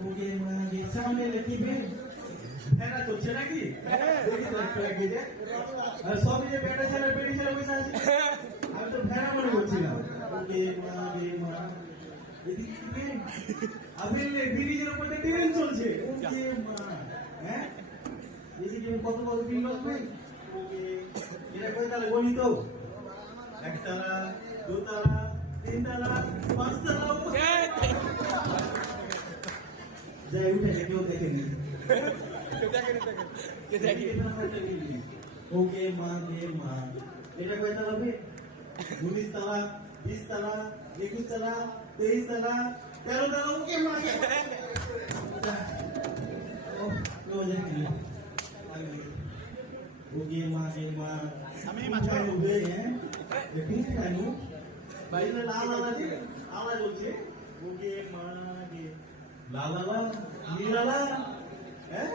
ওকে সামনে লেখি ভেড়া চলছে নাকি সব যে পেটে ছেলে পেটে ছেলে বসে আছে আমি তো ভেড়া মনে করছিলাম ওকে আপনি ব্রিজের উপর ট্রেন চলছে ওকে হ্যাঁ এদিকে কত কত বিল লাগবে ওকে এটা কয় তাহলে বলি তো একতলা দুতলা তিনতলা পাঁচতলা যাই উঠে কেউ দেখেনি ওকে মা এটা কয়টা হবে 19 তলা 20 তলা 21 তলা 23 তলা 13 তলা ওকে মা ওকে মা আমি মাছ খাবো হ্যাঁ দেখুন খাইনো বাইরে লাল লাল আছে আওয়াজ হচ্ছে ওকে মা লালা নীলালা হ্যাঁ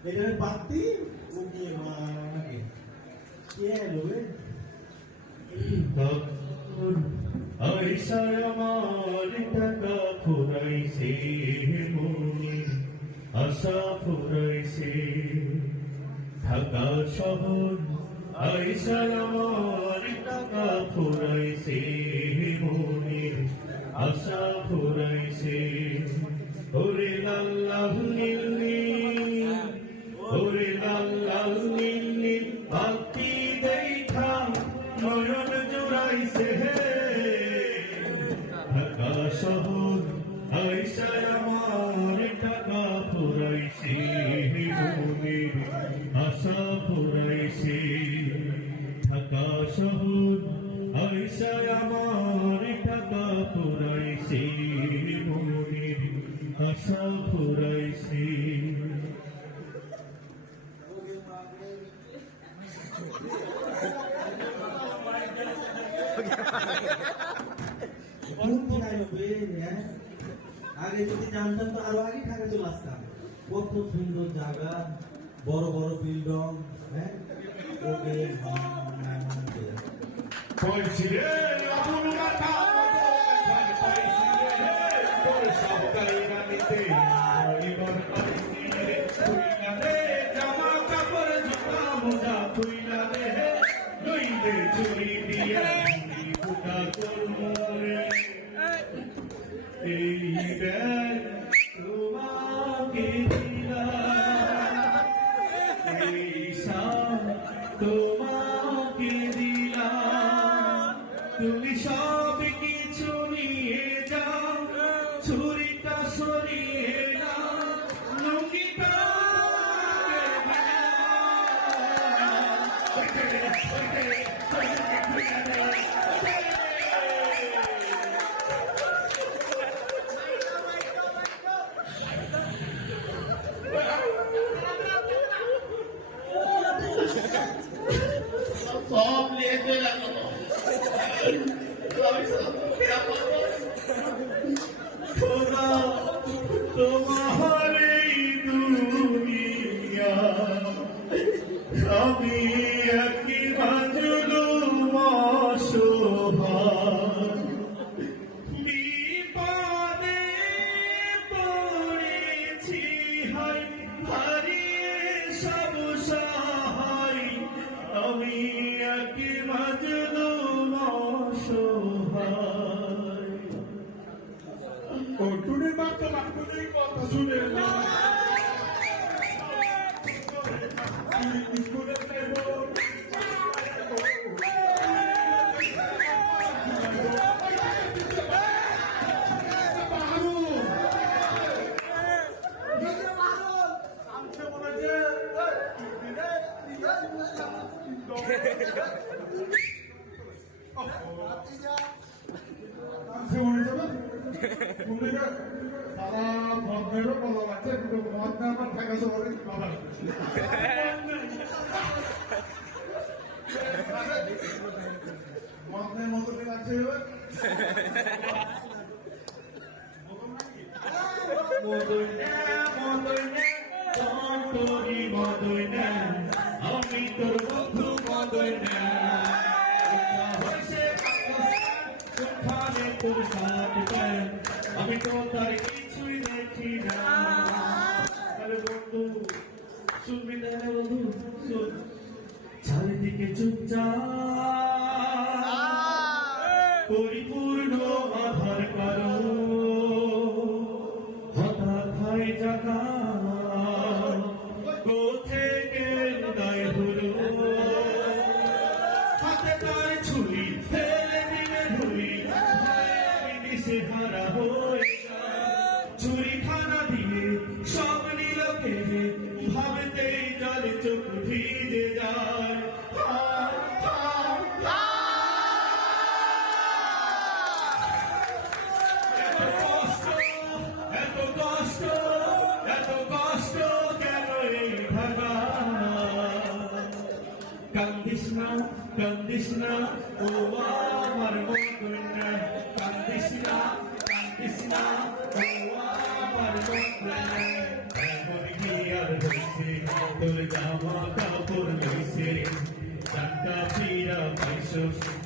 এখানে বাতি ওকে মা কে লোবে আইসায় আমার টাকা ফুরাইছে মনে আশা ফুরাইছে ঢাকা শহর আইসায় আমার টাকা ফুরাইছে মনে আশা ফুরাইছে ওরে লাল্লাহ নীলি ওরে লাল্লাহ নীলি বাতি দেখা নয়ন জুড়াইছে ঢাকা শহর আইসায় আমার টাকা ফুরাইছে মনে আশা ফুরাইছে ঢাকা শহর আইসায় আমার টাকা ফুরাইছে মনে আশা ফুরাইছে আগে যদি জানতাম তো আরো আগে ঢাকা চলে আসতাম কত সুন্দর জায়গা বড় বড় বিল্ডিং হ্যাঁ ওকে জামা কাপড় জুতা মোজা তুইলা রে লইলে চুরি দিয়া ফুটা তোর এই ব্যাগ তোমাকে দিলাম এই সাপ তোমাকে দিলাম তুমি সব কিছু নিয়ে যাও ছুরিটা সরিয়ে নাও লুঙ্গিটা সব লেগে গেল খোদা তোমার এই দুনিয়া আমি একই মাজলুম অসহায় বিপদে পড়েছি হায় হারিয়ে সব সহায় আমি একই মাজলুম অসহায় টুনি মাত্র বাপুদের কথা শুনে না সারা ভদ্রেরও বলা লাগছে কিন্তু মদ না আমার ঠেকা শহরে বাবা মদের মতো লাগছে আমি তোর বন্ধু মদনা তোর সাথে আমি তো তার কিছুই দেখি না চুপচাপ পরিপূর্ণ আধার কারো হঠাৎ হয় জাগা কোথেকে উদয় হলো হাতে তার ছুরি ফেলে দিলে ধুলি দিশে হারা হয়ে ছুরি খানা দিয়ে সব নিল কেড়ে ভাবতেই যার চোখ ভিজে যায় এত কষ্ট কেন এই ভাগা কান্দিস না ও আমার মন কান্দিস না ও আমার মন এমন কি আর হয়েছে তোর জামা কাপড় লইছে চারটা পিয়া পাইছস